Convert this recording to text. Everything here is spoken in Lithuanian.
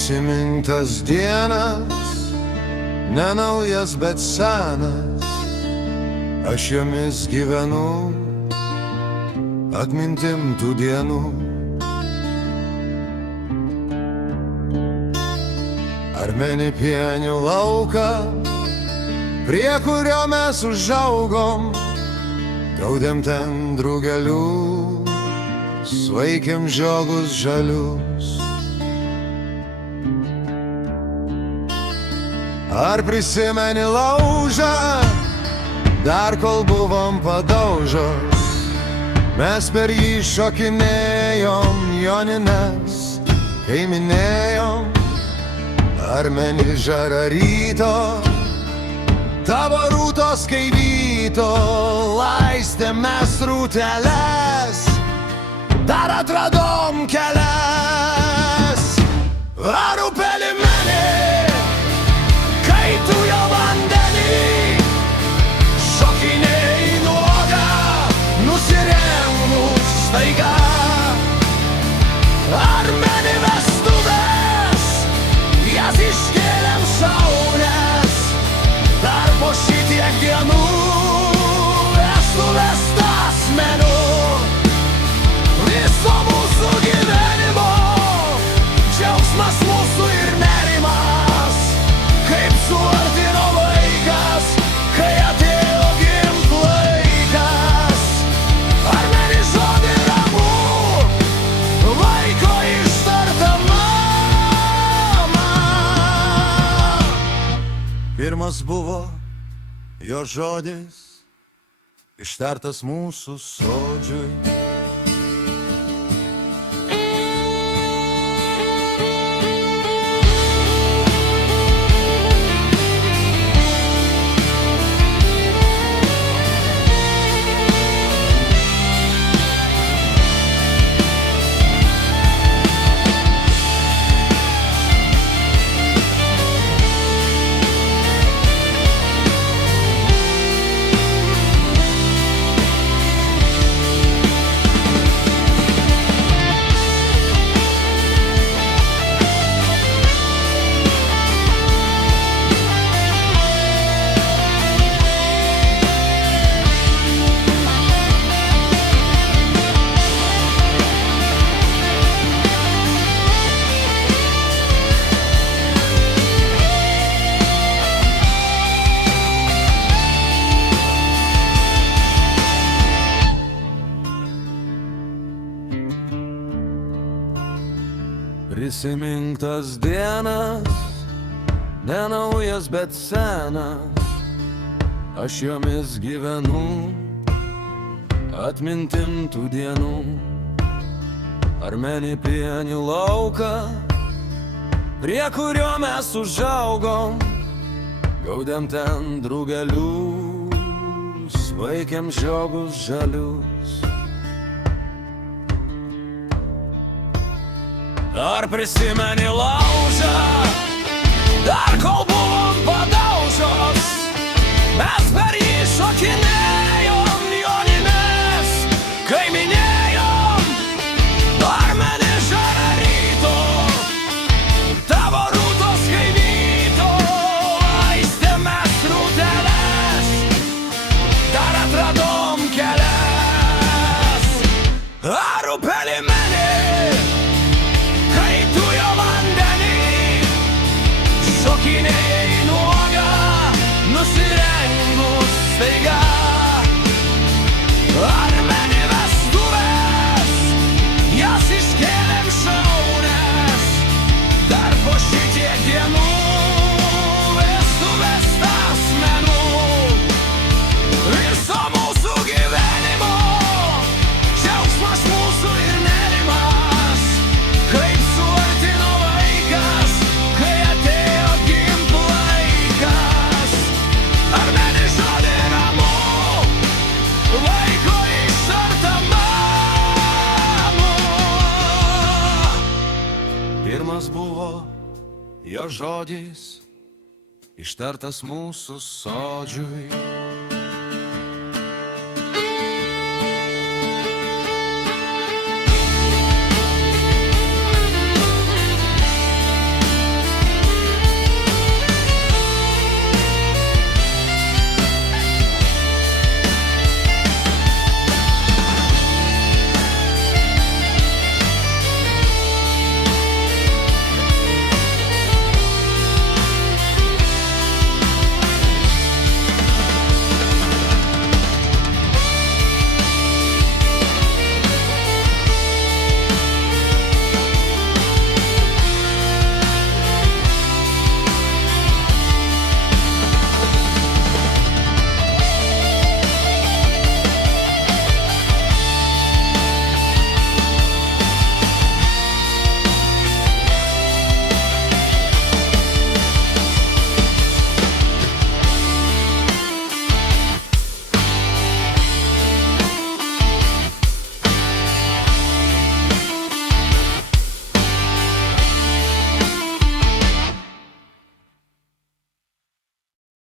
Prisimink tas dienas, ne naujas, bet senas, aš jomis gyvenu, atmintim tų dienų. Ar meni pienių lauką, prie kurio mes užaugom, gaudėm ten drugelių, svaikėm žiogus žalius. Ar prisimeni laužą, dar kol buvom padaužos, mes per jį šokinėjom, jonines kai minėjom. Ar meni žara ryto, tavo rūtos kai vyto, laistėm mes rūteles, dar atradom kelias. Ar upeli meni, kai tu jo vandenį, šokinėjai nuoga, nusirengus staiga. Ar meni vestuvės, jas iškėlėm šaunės, dar po šitiek dienų vestuvės tąsmenų. Viso mūsų gyvenimo džiaugsmas mūsų ir nerimas, kaip suartino vaikas, kai atėjo gimt laikas. Ar meni žodį ramu, vaiko ištarta mama? Pirmas buvo jo žodis, ištartas mūsų sodžiui. Prisimink tas dienas, ne naujas, bet senas, aš jomis gyvenu, atmintim tų dienų. Ar meni pienių lauką, prie kurio mes užaugom, gaudėm ten drugelių, svaikėm žiogus žalius. Ar prisimeni laužą, dar kol buvom padaužos, mes per jį šokinėjom, jonines kai minėjom. Ar meni žara ryto, tavo rūtos kai vyto, laistėm mes rūteles, dar atradom kelias. Ar upeli meni, šokinėjai nuoga, nusirengus staiga. Ar meni vestuvės, jas iškėlėm šaunės, dar po šitiek dienų vestuvės tąsmenų. Viso mūsų gyvenimo džiaugsmas mūsų ir nerimas, kaip suartino vaikas, kai atėjo gimt laikas. Ar meni žodį ramu, vaiko ištarta mama? Pirmas buvo jo žodis, ištartas mūsų sodžiui.